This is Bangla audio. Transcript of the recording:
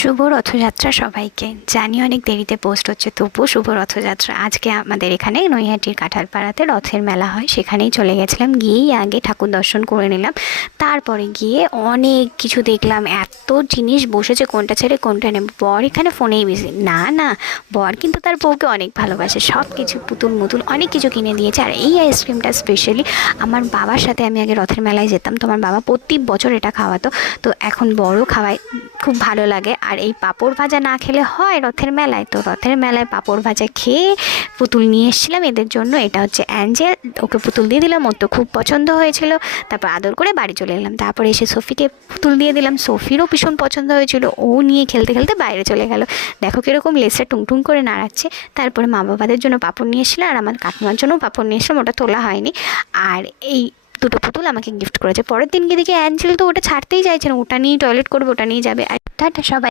শুভ রথযাত্রা সবাইকে। জানি অনেক দেরিতে পোস্ট হচ্ছে, তবুও শুভ রথযাত্রা। আজকে আমাদের এখানে নৈহাটির কাঁঠালপাড়াতে রথের মেলা হয়, সেখানেই চলে গেছিলাম। গিয়েই আগে ঠাকুর দর্শন করে নিলাম, তারপরে গিয়ে অনেক কিছু দেখলাম। এত জিনিস বসেছে, কোনটা ছেড়ে কোনটা নেব। বর এখানে ফোনেই বিজি। না না, বর কিন্তু তার বউকে অনেক ভালোবাসে, সব কিছু পুতুল মুতুল অনেক কিছু কিনে দিয়েছে। আর এই আইসক্রিমটা স্পেশালি আমার বাবার সাথে আমি আগে রথের মেলায় যেতাম, তো আমার বাবা প্রতি বছর এটা খাওয়াতো, তো এখন বড়ও খাওয়ায়, খুব ভালো লাগে। আর এই পাঁপড় ভাজা না খেলে হয় রথের মেলায়, তো রথের মেলায় পাঁপড় ভাজা খেয়ে পুতুল নিয়ে এসেছিলাম এদের জন্য। এটা হচ্ছে অ্যাঞ্জেল, ওকে পুতুল দিয়ে দিলাম, ওর তো খুব পছন্দ হয়েছিল। তারপর আদর করে বাড়ি চলে এলাম। তারপরে এসে সোফিকে পুতুল দিয়ে দিলাম, সোফিরও ভীষণ পছন্দ হয়েছিল, ও নিয়ে খেলতে খেলতে বাইরে চলে গেল। দেখো কীরকম লেসে টুংটুং করে নাড়াচ্ছে। তারপরে মা বাবাদের জন্য পাঁপড় নিয়ে এসেছিলাম, আর আমার কাকিমার জন্যও পাঁপড় নিয়ে এসেছিলাম, ওটা তোলা হয়নি। আর এই দুটো পুতুল আমাকে গিফট করেছে। পরের দিনকে দেখি অ্যাঞ্জেল তো ওটা ছাড়তেই চাইছে না, ওটা নিয়েই টয়লেট করবে, ওটা নিয়ে যাবে। আর টাটা সবাই।